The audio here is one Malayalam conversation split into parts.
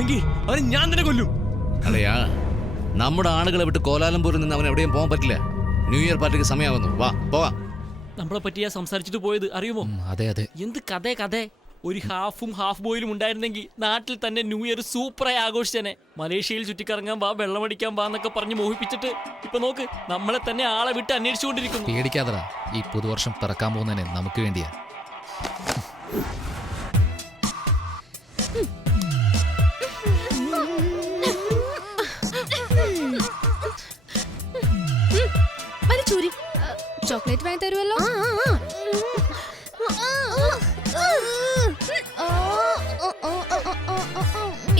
എങ്കിൽ അവനെ ഞാൻ തന്നെ കൊല്ലും. അല്ലയാ, നമ്മുടെ ആളുകളെ വിട്ട് കോലാലംപൂരിൽ നിന്ന് അവൻ എവിടെയും പോകാൻ പറ്റില്ല. ന്യൂ ഇയർ പാർട്ടിക്ക് സമയമാകുന്നു. വാ പോവാം. നമ്മളെ പറ്റിയാ സംസാരിച്ചിട്ട് പോയത് അറിയുമോ? അതെ അതെ. എന്ത് കഥ. ഒരു ഹാഫും ഹാഫ് ബോയിലും ഉണ്ടായിരുന്നെങ്കിൽ നാട്ടിൽ തന്നെ ന്യൂ ഇയർ സൂപ്പറായി ആഘോഷിച്ചേനെ. മലേഷ്യയിൽ ചുറ്റിക്കറങ്ങാൻ വാ, വെള്ളമടിക്കാൻ വാ എന്നൊക്കെ പറഞ്ഞ് മോഹിപ്പിച്ചിട്ട് ഇപ്പൊ നോക്ക്, നമ്മളെ തന്നെ ആളെ വിട്ട് അന്വേഷിച്ചുകൊണ്ടിരിക്കുന്നു. പേടിക്കാതടാ, ഈ പുതുവർഷം പിറക്കാൻ പോകുന്നതിന് നമുക്ക് വേണ്ടിയാ. ചോക്ലേറ്റ് വാങ്ങി തരുമല്ലോ.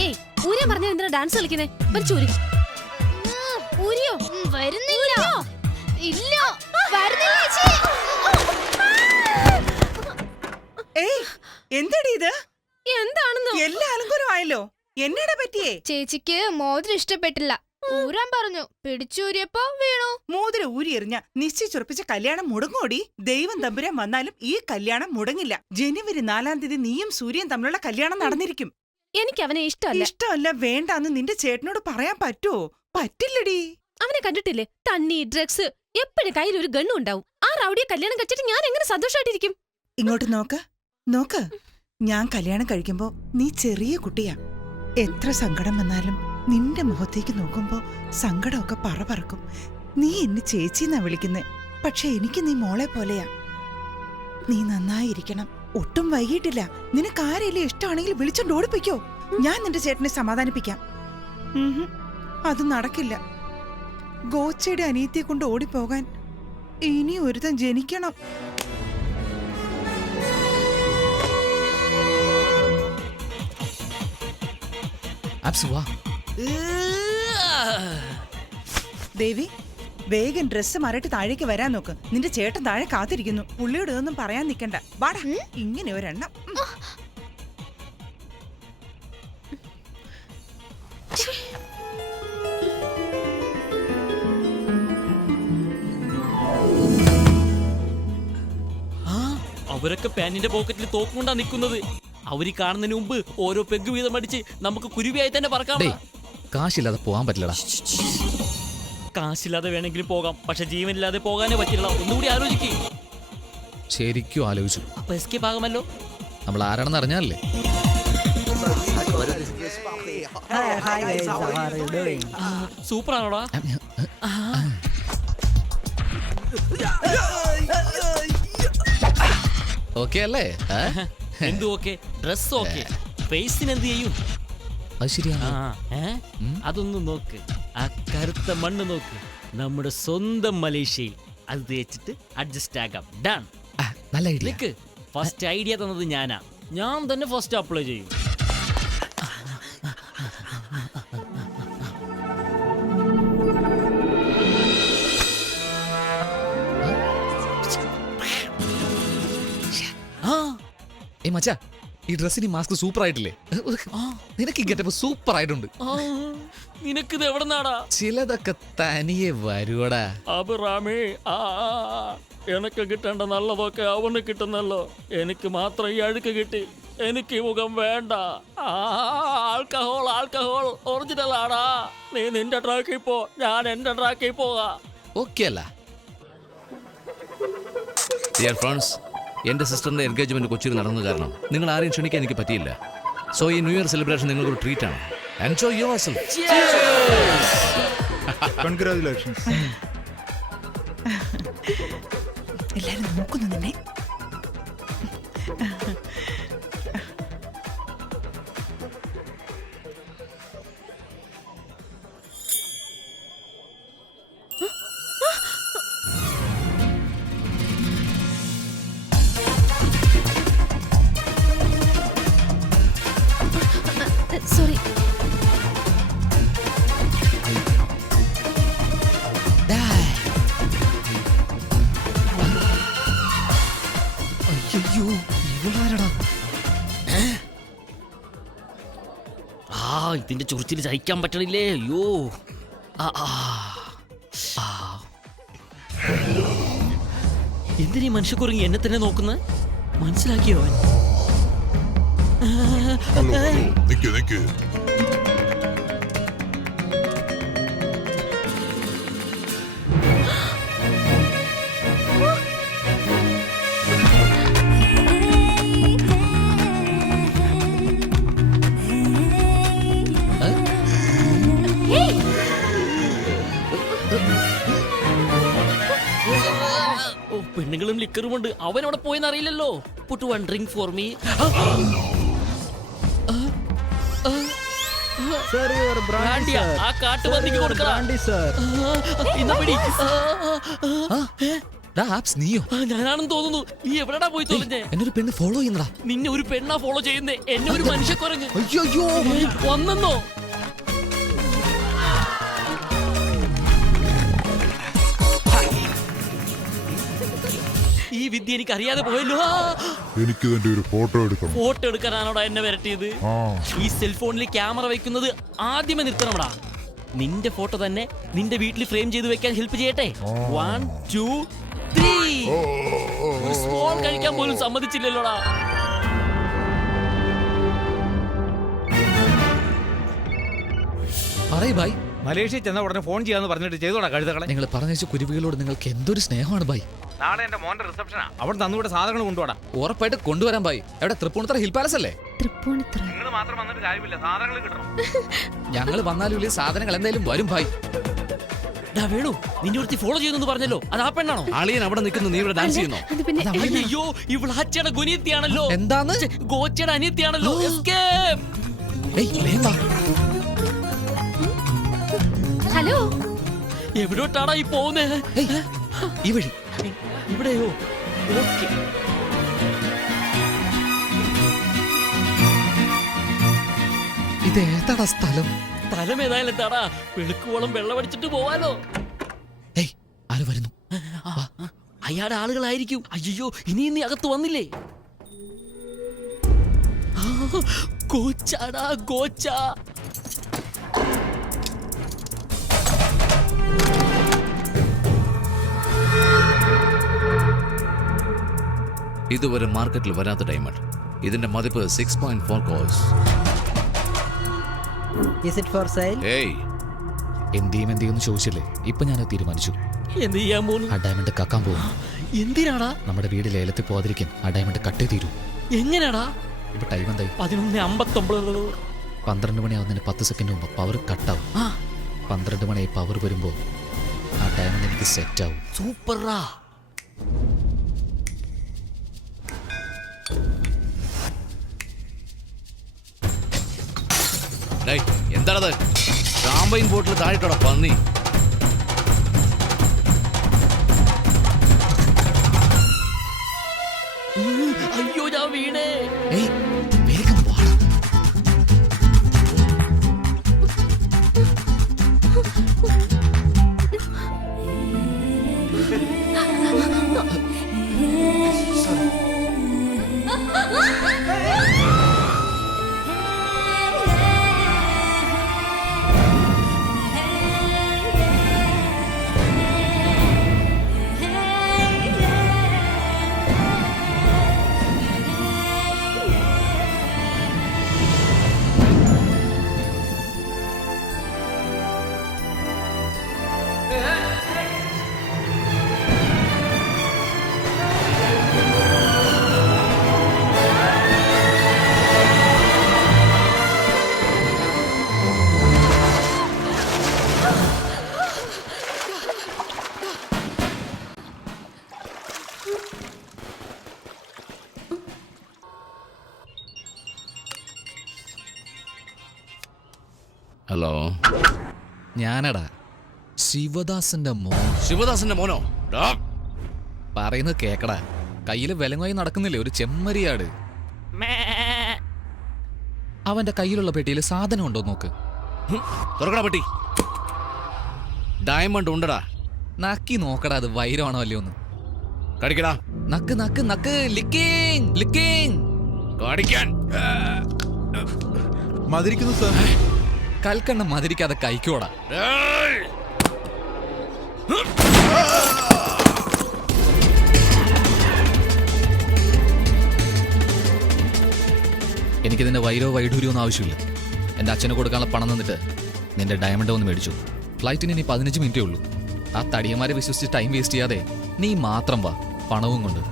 ഏയ്, ഊരിയ പറഞ്ഞ എന്തിനാ ഡാൻസ് കളിക്കുന്നേ? ചൂരി ഊരിയോ? വരുന്നില്ല. ഇല്ല, എന്താടി ഇത്? എന്താണെന്നോ? എല്ലാ അലങ്കാരമായല്ലോ. എന്നടാ പറ്റിയേ? ചേച്ചിക്ക് മോതിരം ഇഷ്ടപ്പെട്ടില്ല, ഊരാൻ പറഞ്ഞു. പിടിച്ചൂരിയപ്പോ വീണു. മോതിരം ഊരി എറിഞ്ഞ നിശ്ചയിച്ചുറപ്പിച്ച കല്യാണം മുടങ്ങോടി. ദൈവം തമ്പുരാൻ വന്നാലും ഈ കല്യാണം മുടങ്ങില്ല. ജനുവരി 4-ാം തീയതി നീയും സൂര്യൻ തമ്മിലുള്ള കല്യാണം നടന്നിരിക്കും. എനിക്ക് അവനെ ഇഷ്ടമല്ല. ഇഷ്ടമല്ല വേണ്ടാന്ന് നിന്റെ ചേട്ടനോട് പറയാൻ പറ്റുമോ? പറ്റില്ലടി. അവനെ കണ്ടിട്ടില്ലേ? തണ്ണി, ഡ്രഗ്സ്, എപ്പോഴും കയ്യിൽ ഒരു ഗണ്ണും ഉണ്ടാവും. ആ റൗഡിയെ കല്യാണം കഴിച്ചിട്ട് ഞാൻ എങ്ങനെ സന്തോഷമായിട്ടിരിക്കും? ഇങ്ങോട്ട് നോക്ക്. ഞാൻ കല്യാണം കഴിക്കുമ്പോ നീ ചെറിയ കുട്ടിയാ. എത്ര സങ്കടം വന്നാലും നിന്റെ മുഖത്തേക്ക് നോക്കുമ്പോ സങ്കടമൊക്കെ പറക്കും. നീ എന്നെ ചേച്ചിന്നാ വിളിക്കുന്നേ, പക്ഷെ എനിക്ക് നീ മോളെ പോലെയാ. നീ നന്നായിരിക്കണം. ഒട്ടും വൈകിട്ടില്ല. നിനക്ക് ആരെങ്കിലും ഇഷ്ടമാണെങ്കിൽ വിളിച്ചോണ്ട് ഓടിപ്പിക്കോ. ഞാൻ നിന്റെ ചേട്ടനെ സമാധാനിപ്പിക്കാം. അത് നടക്കില്ല. ഗോച്ചയുടെ അനിയത്തിയെ കൊണ്ട് ഓടിപ്പോകാൻ ഇനി ഒരുത്തൻ ജനിക്കണം. ദേവി, വേഗം ഡ്രസ്സ് മാറിയിട്ട് താഴേക്ക് വരാൻ നോക്ക്. നിന്റെ ചേട്ടൻ താഴെ കാത്തിരിക്കുന്നു. പുള്ളിയോട് ഇതൊന്നും പറയാൻ നിൽക്കണ്ട. വാടാ, ഇങ്ങനെ ഒരെണ്ണം. അവരൊക്കെ പാന്റിന്റെ പോക്കറ്റിൽ തോക്കുകൊണ്ടാ നിൽക്കുന്നത്. അവര് കാണുന്നതിന് മുമ്പ് ഓരോ പെഗ് വീതം അടിച്ച് നമുക്ക് കുരുവിയായി തന്നെ പറക്കാം. കാശില്ലാതെ പോകാൻ പറ്റില്ലടാ. കാശില്ലാതെ വേണമെങ്കിലും പോകാം, പക്ഷെ ജീവനില്ലാതെ പോകാനേ പറ്റില്ല. ഒന്നുകൂടി ആലോചിക്കേ. ശരിക്കും ആലോചിച്ചു. അപ്പൊ എസ്കേപ്പ് ആകുമല്ലോ. നമ്മൾ ആരാണെന്ന് അറിഞ്ഞാലേ. സൂപ്പർ ആണോടാ? ഓക്കെ അല്ലേ? എന്ത് ഓക്കെ? ഡ്രസ് ഓക്കെ, ഫേസിന് എന്ത് ചെയ്യും? അത് ശരിയാണ്. അതൊന്നും നോക്ക്, ആ കറുത്ത മണ്ണ് നോക്ക്. നമ്മുടെ സ്വന്തം മലേഷ്യയിൽ അത് തേച്ചിട്ട് അഡ്ജസ്റ്റ് ആകാം. ഡൺ. നല്ല ഐഡിയ. ഫസ്റ്റ് ഐഡിയ തന്നത് ഞാനാ. ഞാൻ തന്നെ ഫസ്റ്റ് അപ്ലൈ ചെയ്യും. മച്ചാ, ഈ ഡ്രസ്സിന് മാസ്ക് സൂപ്പർ ആയിട്ടില്ലേ? നിനക്ക് ഗെറ്റപ്പ് സൂപ്പർ ആയിട്ടുണ്ട്. നിനക്കിത് എവിടെ നാടാ? ചിലതൊക്കെ തനിയെ വരുവടാ. അബുറാമേ, എനക്ക് കിട്ടേണ്ട നല്ലതൊക്കെ അവന് കിട്ടുന്നല്ലോ. എനിക്ക് മാത്രം ഈ അഴുക്ക് കിട്ടി. എനിക്ക് ഈ മുഖം വേണ്ട. ആൽക്കഹോൾ ഒറിജിനൽ ആടാ. നീ നിന്റെ ട്രാക്കിൽ പോ, ഞാൻ എന്റെ ട്രാക്കിൽ പോകാ. ഓക്കെ അല്ല? ഡിയർ ഫ്രണ്ട്സ്, എൻ്റെ സിസ്റ്ററിൻ്റെ എൻഗേജ്മെൻറ്റ് കൊച്ചിയിൽ നടന്നത് കാരണം നിങ്ങൾ ആരെയും ക്ഷണിക്കാൻ എനിക്ക് പറ്റിയില്ല. സോ ഈ ന്യൂ ഇയർ സെലിബ്രേഷൻ നിങ്ങൾക്കൊരു ട്രീറ്റ് ആണ്. Enjoy yourself. കൺഗ്രാജുലേഷൻസ്. എല്ലാരും നോക്കുന്നു നിന്നെ. സോറി. അയ്യോ, ഇവളാരടാ? ഇതിന്റെ ചൊറിച്ചിൽ സഹിക്കാൻ പറ്റണില്ലേ? അയ്യോ. എന്തിനീ മനുഷ്യക്കുറങ്ങി എന്നെ തന്നെ നോക്കുന്നത്? മനസ്സിലാക്കിയോ അവൻ? നിക്ക് ഓ പെണ്ണുങ്ങളും ലിക്കറും ഉണ്ട്. അവൻ അവിടെ പോയെന്ന് അറിയില്ലല്ലോ. Puttu one drink for me. ആ കാട്ടുപന്നിക്ക് കൊടുക്കണം. ഇന്നാ പിടി. ആപ്സ് നീയോ? ഞാനാണെന്ന് തോന്നുന്നു. നീ എവിടെടാ പോയി തോന്നുന്നേ? എന്നൊരു പെണ്ണ് ഫോളോ ചെയ്യുന്നടാ. നിന്നെ ഒരു പെണ്ണാ ഫോളോ ചെയ്യുന്നേ. എന്നെ ഒരു മനുഷ്യക്കുരങ്ങ് അയ്യോ വന്നെന്നോ? ഈ വിദ്യ എനിക്ക് അറിയാതെ പോയല്ലോ. എനിക്ക് ഇതിന്റെ ഒരു ഫോട്ടോ എടുക്കണം. ഫോട്ടോ എടുക്കാനാണോടാ എന്നെ വരട്ടിയത്? ഈ സെൽഫോണിൽ ക്യാമറ വെക്കുന്നത് ആദ്യമേ നിർത്തണമടാ. നിന്റെ ഫോട്ടോ തന്നെ നിന്റെ വീട്ടിൽ ഫ്രെയിം ചെയ്ത് വെക്കാൻ ഹെൽപ്പ് ചെയ്യട്ടെ? 1 2 3. ഒരു സ്മോൾ കഴിക്കാൻ പോലും സമ്മതിച്ചില്ലല്ലോടാ. പറയ് ഭായ്. മലേഷ്യ ചെന്ന ഉടനെ ഫോൺ ചെയ്യാന്ന് പറഞ്ഞിട്ട് ചെയ്തോടാ കഴുതകളെ. നിങ്ങൾ പറഞ്ഞ കുരുവികളോട് നിങ്ങൾക്ക് എന്തൊരു സ്നേഹമാണ് ഭായ്. നാളെ എന്റെ മോന്റെ റിസപ്ഷനാ. അവിടെ തന്നുകൂടെ സാധനങ്ങൾ കൊണ്ടുപോടാ. ഉറപ്പായിട്ട് കൊണ്ടുവരാൻ ഭായ്. എവിടെ തൃപ്പൂണിത്തറ ഹിൽ പാലസ് അല്ലേ? തൃപ്പൂണിത്തുറ. നിങ്ങൾ മാത്രം വന്നിട്ട് കാര്യമില്ല, സാധനങ്ങൾ കിട്ടണം. ഞങ്ങൾ വന്നാലും സാധനങ്ങൾ എന്തായാലും വരും ഭായ്. വേണു നിന്നെ ഒരുത്തി ഫോളോ ചെയ്യുന്നു പറഞ്ഞല്ലോ. അത് ആ പെണ്ണാണോ? അളിയൻ അവിടെ നിൽക്കുന്നു, നീ ഇവിടെ ഡാൻസ് ചെയ്യുന്നോ? അത് പിന്നെ അയ്യോ ഇവളാച്ചയുടെ ഗുനിയത്തിയാണല്ലോ. എന്താന്ന്? ഗോച്ചയുടെ അനിയത്തിയാണല്ലോ. Escape. ഹലോ, എവിടോട്ടാടാ ഈ പോകുന്നേ? ഈ വഴി. ഇവിടെയോ? ഓക്കെ. ഇത് ഏതാടാ സ്ഥലം? സ്ഥലം ഏതായാലും എന്താടാ, വെളുക്കുവോളം വെള്ളമടിച്ചിട്ട് പോവാലോ. ഏയ് ആര് വരുന്നു? അയാളുടെ ആളുകളായിരിക്കും. അയ്യോ ഇനി നീ അകത്ത് വന്നില്ലേ? ഗോച്ചാടാ ഗോച്ച. ഇതുവരെ മാർക്കറ്റിൽ വരാത്ത ഡയമണ്ട്. ഇതിന്റെ മതിപ്പ് 6.4 crores. Is it for sale? ഏയ് എന്തെയ്യുമെന്ന് ചോദിച്ചില്ലേ? ഇപ്പൊ ഞാൻ തീരുമാനിച്ചു. എന്ത് ചെയ്യാൻ പോന്നു? ആ ഡയമണ്ട് കക്കാൻ പോകും. എന്തിനാടാ? നമ്മുടെ വീട് ലേലത്തിൽ പോകാതിരിക്കാൻ ആ ഡയമണ്ട് കട്ടേ തീരൂ. എങ്ങനെയാടാ? ഇപ്പൊ ടൈം എന്തായി? 11:59. 12 മണിയാവുന്നതിന് 10 സെക്കൻഡ് മുമ്പ് പവർ കട്ടാവും. 12 മണിയായി പവർ വരുമ്പോ ആ ഡയമണ്ട് എനിക്ക് സെറ്റ് ആവും. സൂപ്പറാ. എന്താണത്? ഷാമ്പയിൻ ബോട്ടിൽ താഴെട്ടോടാ പന്നി. അയ്യോ ഞാൻ വീണേ. ഏയ് വേഗം വാടാ. ഹലോ, ഞാനടാ ശിവദാസന്റെ മോൻ. ശിവദാസന്റെ മോനോ? പറയുന്നത് കേക്കടാ. കയ്യില് വിലങ്ങായി നടക്കുന്നില്ലേ ഒരു ചെമ്മരിയാട്. അവന്റെ കയ്യിലുള്ള പെട്ടിയിൽ സാധനം ഉണ്ടോ നോക്ക്. തുറക്കടാ പെട്ടി. ഡയമണ്ട് ഉണ്ടടാ. നക്കി നോക്കടാ, അത് വൈരമാണോ അല്ലയോ ഒന്ന്. കടിക്കടാ. നക്ക് നക്ക് നക്ക്. ലിക്കിങ് ലിക്കിങ്. കടിക്കാൻ. മതിരിക്കുന്നു സാർ. കൽക്കണ്ണം മതിരിക്കാതെ കൈക്കോടാ. എനിക്കിതിന്റെ വൈഡൂര്യോ ഒന്നും ആവശ്യമില്ല. എൻ്റെ അച്ഛന് കൊടുക്കാനുള്ള പണം തന്നിട്ട് നിന്റെ ഡയമണ്ട് ഒന്ന് മേടിച്ചു. ഫ്ലൈറ്റിന് ഇനി 15 മിനിറ്റേ ഉള്ളൂ. ആ തടിയന്മാരെ വിശ്വസിച്ച് ടൈം വേസ്റ്റ് ചെയ്യാതെ നീ മാത്രം വാ പണവും കൊണ്ട്.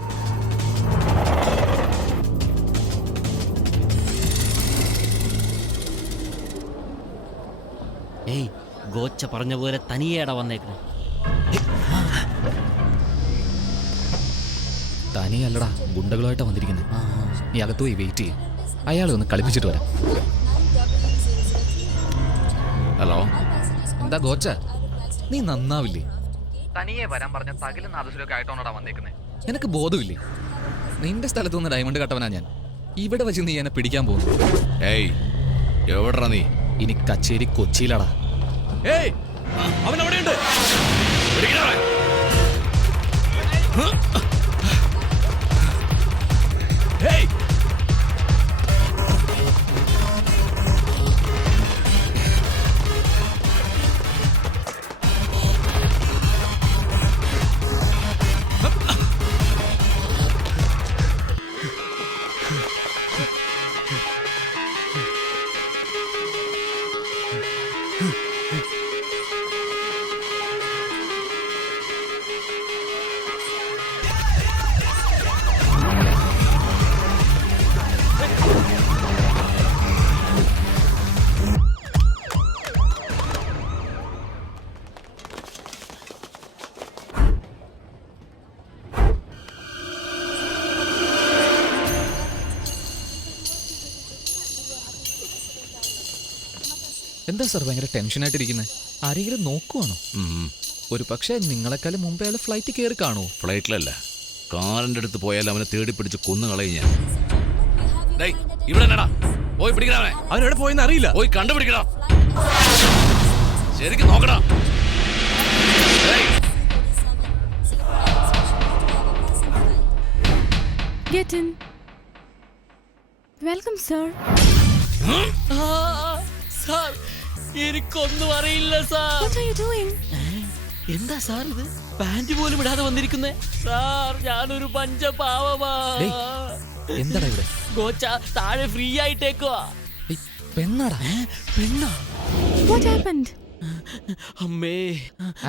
ഏയ് ഗോച്ച പറഞ്ഞ പോലെ തനിയേടാ വന്നേക്കണേ. തനിയല്ലടാ, ഗുണ്ടകളുമായിട്ടാ വന്നിരിക്കുന്നത്. നീ അകത്ത് പോയി വെയിറ്റ് ചെയ്യും. അയാളെ ഒന്ന് കളിപ്പിച്ചിട്ട് വരാം. ഹലോ, എന്താ ഗോച്ച, നീ നന്നാവില്ലേ? തനിയെ വരാൻ പറഞ്ഞ തകിലും നാദസ്വരമൊക്കെ ആയിട്ടോണോടാ വന്നേക്കുന്നത്. നിനക്ക് ബോധമില്ലേ? നിന്റെ സ്ഥലത്ത് നിന്ന് ഡയമണ്ട് കട്ടവനാ ഞാൻ. ഇവിടെ വെച്ച് നീ എന്നെ പിടിക്കാൻ പോകുന്നു. ഏയ് എവിടെടാ നീ? ഇനി കച്ചേരി കൊച്ചിയിലാടാ. ഏയ് അവൻ അവിടെയുണ്ട്. ഏയ് എന്താ സാർ ഭയങ്കര ടെൻഷനായിട്ടിരിക്കുന്നത്? ആരെങ്കിലും നോക്കുവാണോ? ഒരു പക്ഷേ നിങ്ങളെക്കാളും മുമ്പേ അയാൾ ഫ്ലൈറ്റ് കയറി കാണുമോ? ഫ്ലൈറ്റിലല്ല, കാറിന്റെ അടുത്ത് പോയാൽ അവനെ തേടി പിടിച്ച് കൊന്നു കളയും ഞാൻ. ഡേയ്, ഇവിടെ എന്നടാ? പോയി പിടിക്കണ അവനെ. അവനെവിടെ പോയെന്ന് അറിയില്ല. പോയി കണ്ടുപിടിക്കടാ. ശരിക്കും നോക്കടാ. Get in. Welcome, sir. Sir എനിക്കൊന്നും അറിയില്ല sir. What are you doing? എന്താ സാർ ഇത്? പാന്റ് പോലും ഇടാതെ വന്നിരിക്കുന്നേ സാർ. ഞാനൊരു പഞ്ചപാവമാ. എന്താടാ ഇവിടെ? ഗോച്ച താഴെ ഫ്രീ ആയിട്ടേക്കുവാ. ഏയ്, പെണ്ണാടാ. പെണ്ണാ? What happened? അമ്മേ,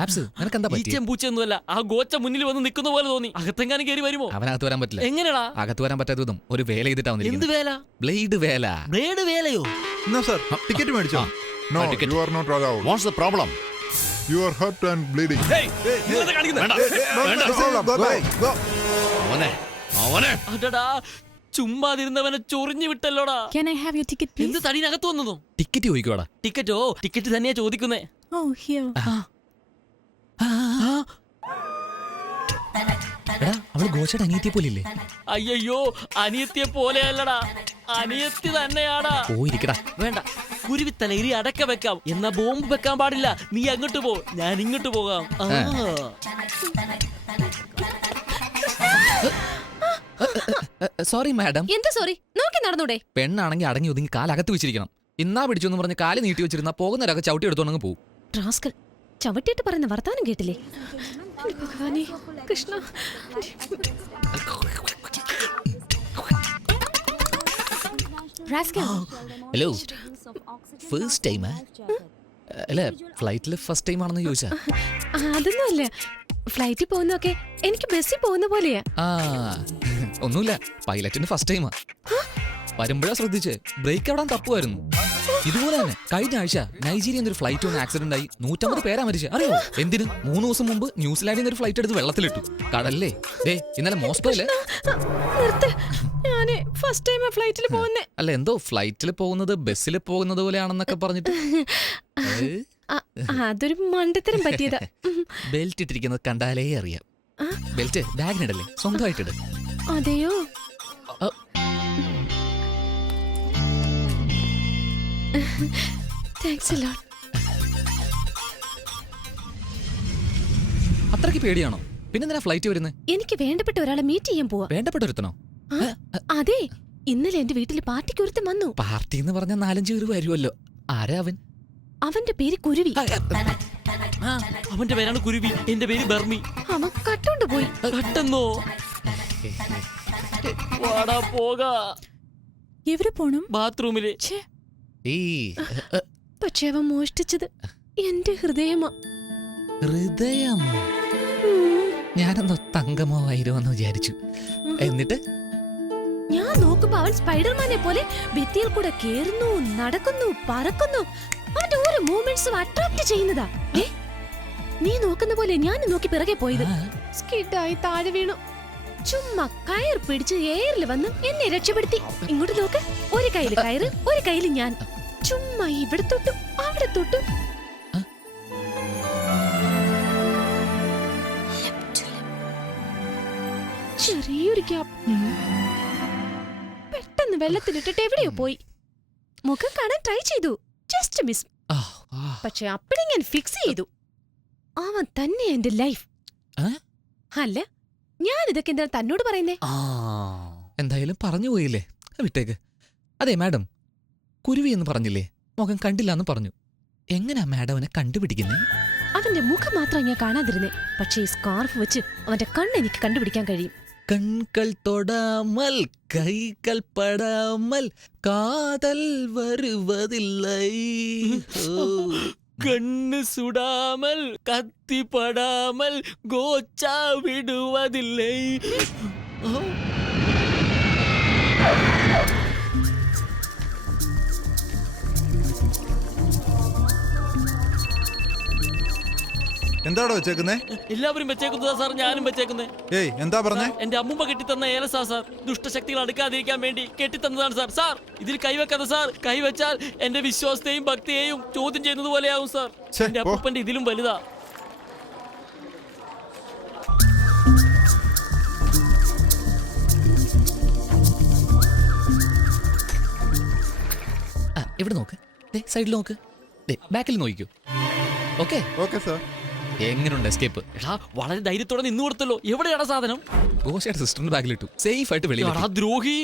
ആപ്സ്, നിനക്കെന്താ പറ്റി? ഈച്ചം പൂച്ചൊന്നുമല്ല, ആ ഗോച്ച മുന്നിൽ വന്ന് നിൽക്കുന്ന പോലെ തോന്നി. അകത്തെങ്ങാനും കയറി വരുമോ? അവനകത്ത് വരാൻ പറ്റില്ല. എങ്ങനെടാ? അകത്ത് വരാൻ പറ്റാത്തതും ഒരു വേല ചെയ്തിട്ടാ എന്ത് വന്നിരിക്കുന്നത്. വേല? ബ്ലേഡ് വേല. ബ്ലേഡ് വേലയോ? എന്നാ സാർ ടിക്കറ്റ് മേടിച്ചോ? No, ticket. You are not allowed. What's the problem? You are hurt and bleeding. അവനെ അവനെ അടടാ, ചുമ്മാതിരുന്നവനെ ചൊറിഞ്ഞു വിട്ടല്ലോടാ. Can I have your ticket, എന്ത് please? തടീനകത്ത് വന്നതോ? ടിക്കറ്റ് ചോദിക്കുവാടാ. ടിക്കറ്റോ? ടിക്കറ്റ് തന്നെയാ ചോദിക്കുന്നേ. Oh, here. എടാ, അവള് ഗോച്ചയുടെ അനിയത്തിയെ പോലില്ലേ? അയ്യോ, അനിയത്തിയെ പോലെയല്ലടാ, അനിയത്തി തന്നെയാടാ. പോയിരിക്കടാ. വേണ്ട, കുരുവിത്തലയിൽ അടക്ക വെക്കാം, എന്നാ ബോംബ് വെക്കാൻ പാടില്ല. നീ അങ്ങോട്ട് പോ, ഞാൻ ഇങ്ങോട്ട് പോകാം. Sorry madam. എന്താ സോറി? നോക്കി നടന്നൂടെ? പെണ്ണാണെങ്കിൽ അടങ്ങി ഒതുങ്ങി കാലകത്ത് വെച്ചിരിക്കണം. ഇന്നാ പിടിച്ചെന്ന് പറഞ്ഞ് കാല് നീട്ടി വെച്ചിരുന്ന പോകുന്നവരൊക്കെ ചവിട്ടി എടുത്തോണ്ടങ്ങ് പോകും. റാസ്കൽ, ചവിട്ടിയിട്ട് പറയുന്ന വർത്താനം കേട്ടില്ലേ? ഭഗവാനേ, കൃഷ്ണ. Rascal. ഹലോ, ഫസ്റ്റ് ടൈമാ? അല്ല, ഫ്ലൈറ്റിൽ ഫസ്റ്റ് ടൈം ആണെന്ന് ചോദിച്ചാ. അതൊന്നുമല്ല, ഫ്ലൈറ്റിൽ പോകുന്നൊക്കെ എനിക്ക് ബസ്സിൽ പോകുന്ന പോലെയാ. ആ, ഒന്നുമില്ല, പൈലറ്റിന് ഫസ്റ്റ് ടൈമാ. വരുമ്പോഴാ ശ്രദ്ധിച്ച് ബ്രേക്ക് എവിടാൻ തപ്പുമായിരുന്നു. ഇതുപോലെ തന്നെ കഴിഞ്ഞ ആഴ്ച നൈജീരിയ ഒരു ഫ്ലൈറ്റ് ഒന്ന് ആക്സിഡന്റ് ആയി 150 പേരാ മരിച്ചു. അറിയോ എന്തിന്? 3 ദിവസം മുമ്പ് ന്യൂസിലാൻഡിൽ നിന്ന് ഒരു ഫ്ലൈറ്റ് എടുത്ത് വെള്ളത്തിലിട്ടു. കടല്ലേ. ഇന്നലെ മോസ്കോയിലെ ഞാന് ഫസ്റ്റ് ടൈം ഫ്ലൈറ്റിൽ പോകുന്നേ. അല്ല, എന്തോ ഫ്ലൈറ്റിൽ പോകുന്നത് ബസ്സിൽ പോകുന്നത് പോലെയാണെന്നൊക്കെ പറഞ്ഞിട്ട്. അതൊരു മണ്ടത്തരം പറ്റിയതാ. ബെൽറ്റ് ഇട്ടിരിക്കുന്നത് കണ്ടാലേ അറിയാം. ബെൽറ്റ് ബാഗിനിടല്ലേ, സ്വന്തമായിട്ടിട്. അതെയോ? Thanks a lot. അത്രയ്ക്ക് പേടിയാണോ? പിന്നെന്തിനാ ഫ്ലൈറ്റ് വരുന്നത്? എനിക്ക് വേണ്ടപ്പെട്ട ഒരാളെ മീറ്റ് ചെയ്യാൻ പോവാ. വേണ്ടപ്പെട്ടൊരുത്തനോ? അതെ, ഇന്നലെ എന്റെ വീട്ടിൽ പാർട്ടിക്ക് ഒരുത്തൻ വന്നു. പാർട്ടി എന്ന് പറഞ്ഞ 4-5 പേര് വരുമല്ലോ. ആരാ അവൻ? അവന്റെ പേര് കുരുവി. അവന്റെ പേരാണ് കുരുവി, എന്റെ പേര് ബർമി. അവൻ കട്ടോണ്ട് പോയി. കട്ടെന്നോ? വാടാ പോകാ. എവിടെ പോണം ബാത്റൂമില്. ഛേ, പക്ഷെ അവൻ മോഷ്ടിച്ചത് എന്റെ ഹൃദയമാ. ഹൃദയം. ഞാനെന്തോ തങ്കമോ വൈരമെന്ന് വിചാരിച്ചു. എന്നിട്ട് ഞാൻ നോക്കുമ്പോ അവൻ സ്പൈഡർമാനെ പോലെ ഭിത്തിയിൽ കൂടെ കേറുന്നു, നടക്കുന്നു, പറക്കുന്നു. അവന്റെ ഓരോ മൂവ്മെന്റ്സും അട്രാക്ട് ചെയ്യുന്നതാ. നീ നോക്കുന്ന പോലെ ഞാൻ നോക്കി പിറകെ പോയത്. സ്കിഡായി താഴെ വീണു. ചുമ്മാ കയർ പിടിച്ച് എയറിൽ വന്ന് എന്നെ രക്ഷപ്പെടുത്തി. ഇങ്ങോട്ട് നോക്ക്, ഒരു കയ്യില് കയറ്, ഒരു കയ്യില് ഞാൻ. ചുമ്മാ ഇവിടെ തൊട്ടു അവിടെ തൊട്ടു. ചെറിയൊരു ഗ്യാപ്പ്. പെട്ടെന്ന് വെള്ളത്തിലിട്ടിട്ട് എവിടെയോ പോയി. മുഖം കാണാൻ ട്രൈ ചെയ്തു, ജസ്റ്റ് മിസ്. പക്ഷെ അപ്പഴേ ഞാൻ ഫിക്സ് ചെയ്തു, അവൻ തന്നെ എന്റെ ലൈഫ്. അല്ല, ഞാൻ ഇതൊക്കെ എന്താ തന്നോട് പറയുന്നേ? എന്തായാലും പറഞ്ഞു പോയില്ലേ, വിട്ടേക്ക്. അതെ മാഡം, കുരുവി എന്ന് പറഞ്ഞില്ലേ, മുഖം കണ്ടില്ല എന്ന് പറഞ്ഞു. എങ്ങനെയാ മാഡം അവനെ കണ്ടുപിടിക്കുന്നേ? അവന്റെ മുഖം മാത്രം ഞാൻ കാണാതിരുന്നേ, പക്ഷേ ഈ സ്കാർഫ് വെച്ച് അവന്റെ കണ്ണ് എനിക്ക് കണ്ടുപിടിക്കാൻ കഴിയും. കൺകൾ തൊടാമൽ കൈകൾ പടാമൽ കാതൽ വരുവതില്ലേ. കണ്ണ് സുടാമൽ കത്തിപ്പടാമൽ ഗോച്ച വിടുവതില്ലേ. എന്താടോ വെച്ചേക്കുന്നേ? എല്ലാവരും വെച്ചേക്കുന്നതാ സാർ, ഞാനും വെച്ചേക്കുന്നേ. ഏയ് എന്താ പറഞ്ഞേ? എന്റെ അമ്മൂമ്മ കെട്ടിത്തന്ന ഏലസാ സാർ. ദുഷ്ടശക്തികൾ അടുക്കാതിരിക്കാൻ വേണ്ടി കെട്ടിത്തന്നതാണ് സാർ. സാർ ഇതിൽ കൈവെക്കാതെ സാർ. കൈവച്ചാൽ എന്റെ വിശ്വാസത്തെയും ഭക്തിയെയും ചോദ്യം ചെയ്യുന്നത് പോലെയാവും സാർ. ഛെ, എന്റെ പോ. അപ്പൂപ്പന്റെ ഇതിലും വലുതാ. ഇവിടെ നോക്ക്, സൈഡിൽ നോക്ക്, ബാക്കിൽ നോക്കിക്കോ. Okay okay sir. എങ്ങനെയുണ്ട് എസ്കേപ്പ്? എടാ വളരെ ധൈര്യത്തോടെ നിന്നു കൊടുത്തല്ലോ. എവിടെയാടാ സാധനം? ഗോശയുടെ സിസ്റ്ററിന്റെ ബാഗിലിട്ടു, സേഫ് ആയിട്ട് വെളിയിൽ എടാ ദ്രോഹി.